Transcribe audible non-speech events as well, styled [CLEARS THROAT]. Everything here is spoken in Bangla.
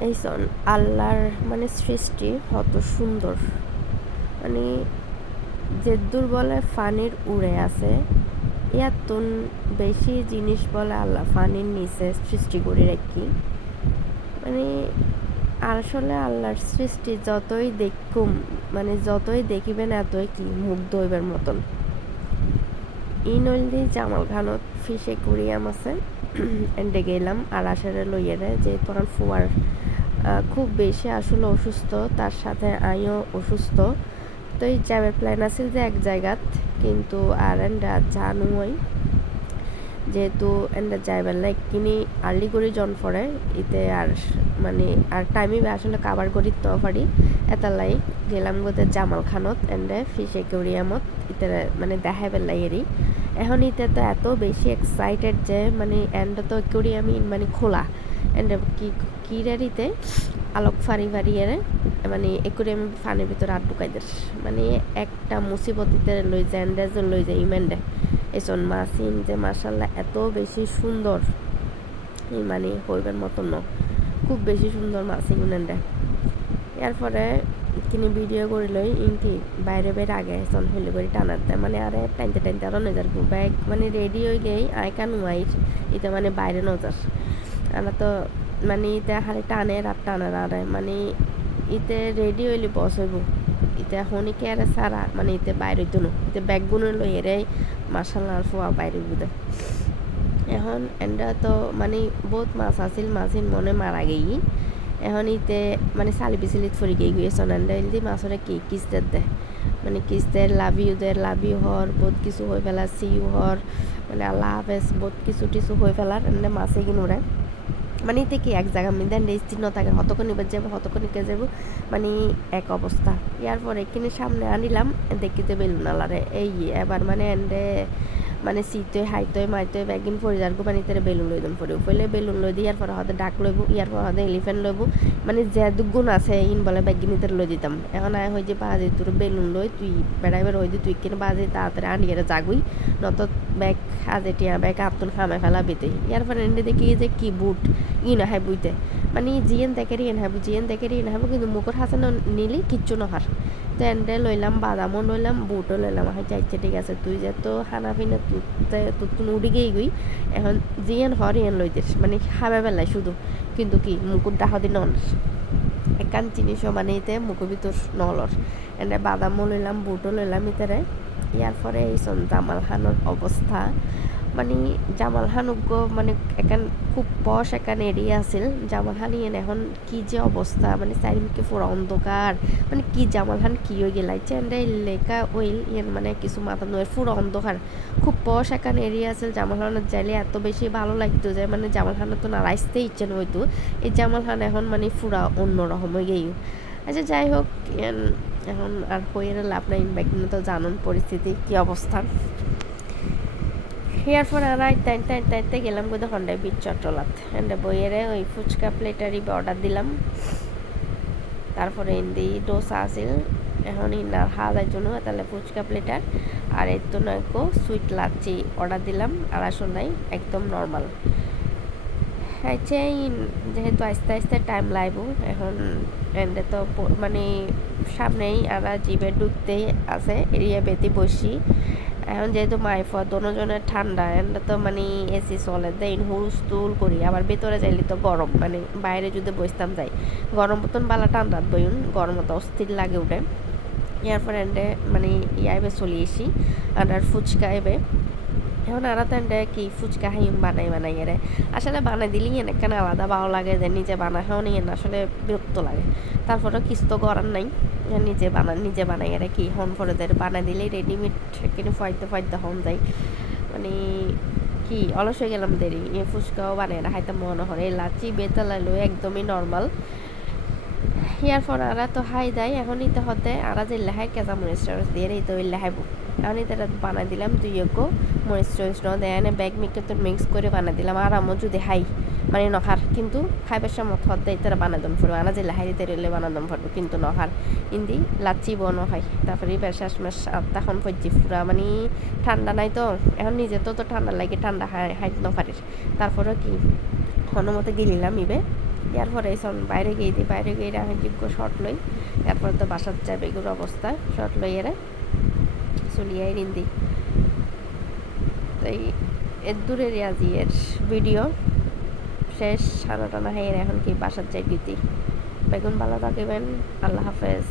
এই শোন, আল্লাহর মানে সৃষ্টি কত সুন্দর। মানে যে বলে ফানির উড়ে আছে এত বেশি জিনিস বলে আল্লাহ ফানির নিচে সৃষ্টি করে রাখি। মানে আসলে আল্লাহর সৃষ্টি যতই দেখুম মানে যতই দেখিবেন এতই কি মুগ্ধ হইবার মতন। ইনলদি জামাল খানত ফিশে কুড়িয়াম আছে, [CLEARS THROAT] এন্ডে গেলাম আর আসারে লইয়ারে যে তখন ফুয়ার খুব বেশি আসলে অসুস্থ, তার সাথে আইও অসুস্থ। তো এই যাবে প্ল্যান আছিল যে এক জায়গাত, কিন্তু আর এন্ডা জানুই যেহেতু এন্ডা যাইবার লাইক কিনি আর্লি করে জন পড়ে ইতে আর মানে আর টাইমই আসলে কাবার করি তো পারি। এটা লাই গেলাম গোতে জামাল খানত এন্ডে ফিশ একুরিয়ামত ইতে মানে দেখাইবার লাইয়েরই। এখন ইতে তো এত বেশি এক্সাইটেড যে মানে এন্ড তো একুরিয়ামি মানে খোলা। কিরারিতে আলোক ফারি ফারিয়ে মানে একুরে একুরিয়াম ফানির ভিতরে আর ঢুকাইদের মানে একটা মুসিবতিতে লই যায় এন্ডেজন লই যায় ইমেন্ডে এসন মাসিন যে মাসাল্লাহ এত বেশি সুন্দর। মানে হইবার মতন খুব বেশি সুন্দর মাসিন উনেন্ডে এরপরে কিনি ভিডিও করে লই ইনকি বাইরে বের আগে এসন হইলে করে দেয় মানে আরে টাইনতে টাইনতে আরও নজার ব্যাগ মানে রেডি হয়ে গেই কান ওয়াইট এটা মানে বাইরে নজার। তো মানে ইতে হারে টানে রাত টানার আরে মানে ইতে রেডি হইলে বস হইব। ইতে হনিকে আরে সারা মানে ইতে বাইরে দুনো। ইতে ব্যাগগুলো লই এরে মাসাল্লাহ ফুয়া বাইরে বুদে এখন এন্ডা তো মানে বহুত মাছ আছিল মাছিন মনে মারা গেই। এখন ইতে মানে চালি বিচলিত ফুরি গেই গিয়ে সনান্ডা ইলদি মাছরে কি কিস্তের দে। মানে কিস্তের লাভ ইউ দের লাভ হর বহুত কিছু হয়ে ফেলা সি ইউ হর মানে আল্লাহ হাফেজ, বহুত কিছু টিছু হয়ে ফেলার এনে মাছে কিনুরে মানে থেকে এক জায়গা মিদেন স্থির ন থাকে হতক্ষণ এবার যাব হতক্ষণ কে যাব মানে এক অবস্থা। ইয়ার পরে এখানে সামনে আনিলাম দেখিতে বেলুন আলারে এই এবার মানে এন্ডে মানে সিতে হাইতে মাইতে ব্যাগিন পরে যার মানে তারা বেলুন লইদম পরে পইলে বেলুন লই দিই ইয়ার পর হতে ডাক লইব ইয়ার পর হতে এলিফেন্ট লইব মানে যে দুগুণ আছে, ইন বলে ব্যাগিন তার লই দিতাম এখন আয় হই যে বাজে তোর বেলুন লই তুই বেড়াইবার হই যে তুই কিনে বাজে তাড়াতাড়ি আনি এরা জাগুই। নত ব্যাগ আজে টিয়া ব্যাগ আত্মন খামে ফেলা বেতে ইয়ার পর এন্ডে দেখি যে কি বুট ই না হাই বুইতে। মানে জিয়েন দেখে রিয়েন হাবু, জিয়েন দেখে রিয়েন হাবু, কিন্তু মুখর হাসান নিলি কিচ্ছু নহার তো এন্ডে লইলাম বাদামও লইলাম বুটও লইলাম হাই চাইছে ঠিক আছে, তুই যে তো খানা পিনা তুতে তুতুন উড়ি গেই গই এখন জিয়েন হর ইয়েন লইতেস মানে খাবে বেলায় শুধু। কিন্তু কি, মুকুট ডাহদি নন একান জিনিসও মানে ইতে মুখের ভিতর নলর এনে বাদামও লইলাম বুটও লইলাম ইতারে ইয়ার পরে এই জামাল খানোর অবস্থা মানে জামাল খান উগ্র মানে একান খুব পশ একান এরিয়া আছিল। জামাল খান ইয়েন এখন কি যে অবস্থা মানে চারিদিকে পুরো অন্ধকার। মানে কি জামাল খান কি হয়ে গেলাই চেন্ডাই লেখা ওইল ইয়েন মানে কিছু মাথা নয়, পুরো অন্ধকার। খুব পশ একান এরিয়া আছিল জামাল খানের যাইলে এত বেশি ভালো লাগতো যে মানে জামাল খানের তো না রাইসতে ইচ্ছে হইতো এই জামাল খান এখন মানে পুরা অন্যরকম হয়ে গেই আচ্ছা যাই হোক এখন আর হয়ে লাভ নাই ব্যাগ তো জানুন পরিস্থিতি, কি অবস্থা? ইয়ার পর আর টাইন টাইন টাইনতে গেলাম কোথাও হন্ডায় বিচ চট্টলাত এন্ডে বইয়েরে ওই ফুচকা প্লেটারই অর্ডার দিলাম। তারপরে ইন্দি ডোসা আছিল। এখন ইনার হাজার জন্য তাহলে ফুচকা প্লেটার আর এর তো নয় সুইট লাচ্ছি অর্ডার দিলাম। আসল নাই, একদম নর্মাল আচ্ছা যেহেতু আস্তে আস্তে টাইম লাগবো এখন এন্ডে তো মানে সামনেই আর জিবে ঢুকতেই আছে, এরিয়া বেতি বসি। এখন যেহেতু মাইফা দোনোজনের ঠান্ডা এটা তো মানে এসি চলে দেয় হুলস্তুল করি, আবার ভেতরে যাইলে তো গরম মানে বাইরে যদি বসতাম যাই। গরম মতন বালা ঠান্ডা, বইন, গরম তো অস্থির লাগে উঠে ইয়ার ফ্রেন্ডে মানে ইয়াইবে চলি এসি আর ফুচকা এবে। এখন তেন্ডে কি ফুচকা হাইম বানাই বানাই এরে। আসলে বানাই দিলি এনে কেন আলাদা ভালো লাগে যে নিজে বানা খাও নিয়ে আসলে বিরক্ত লাগে। তারপরে কিছু তো করার নাই নিজে বানা, নিজে বানাই এরা কি হন ফরেদের বানাই দিলেই রেডিমেড কিনে ফাইতে ফাইতে হন যায়। মানে কি অলস হয়ে গেলাম দেরি ফুচকাও বানাই না হাইতে মনে হয় এই লাচি বেতালা লই একদমই নর্মাল ইয়ার পর আরা তো হাই দেয় এখন ইতে হতে আরা যে লেহাই কেজা মরিচ দিয়ে এই তো ওই লেহাইব এখন ইতে বানাই দিলাম, দুই একো মরিচ টরিচ ন দেয় ব্যাগ মিকে তো মিক্স করে বানাই দিলাম। আর আমও যদি হাই মানে নহার কিন্তু খাইবার সময় হদ দেয় তারা বানাদম ফুরবো। আনা যে লাহাই দিতে রেলে বানাদম ফুরবো, কিন্তু নহার ইন্দি লাচ্ছি বনো হয় তারপরে বেশাস মাস তখন ফজ্জি ফুরা মানে ঠান্ডা নাই তো। এখন নিজে তো তো ঠান্ডা লাগে, ঠান্ডা হাই, হাইট নপারিস তারপরে কি হনমতে গেলিলাম ইবে। ইয়ার পরে এখন বাইরে গিয়ে দিই বাইরে গিয়ে আমি যোগ্য শর্ট লই। এরপর তো বাসার যাবে এগুলো অবস্থা শর্ট লই এরা চলিয়াই দিই তাই এর দূরের এর ভিডিও শেষ সারা টানা হয়ে এখন কি বাসার যাই দিতি বেগুন ভালো থাকিবেন আল্লাহ হাফেজ।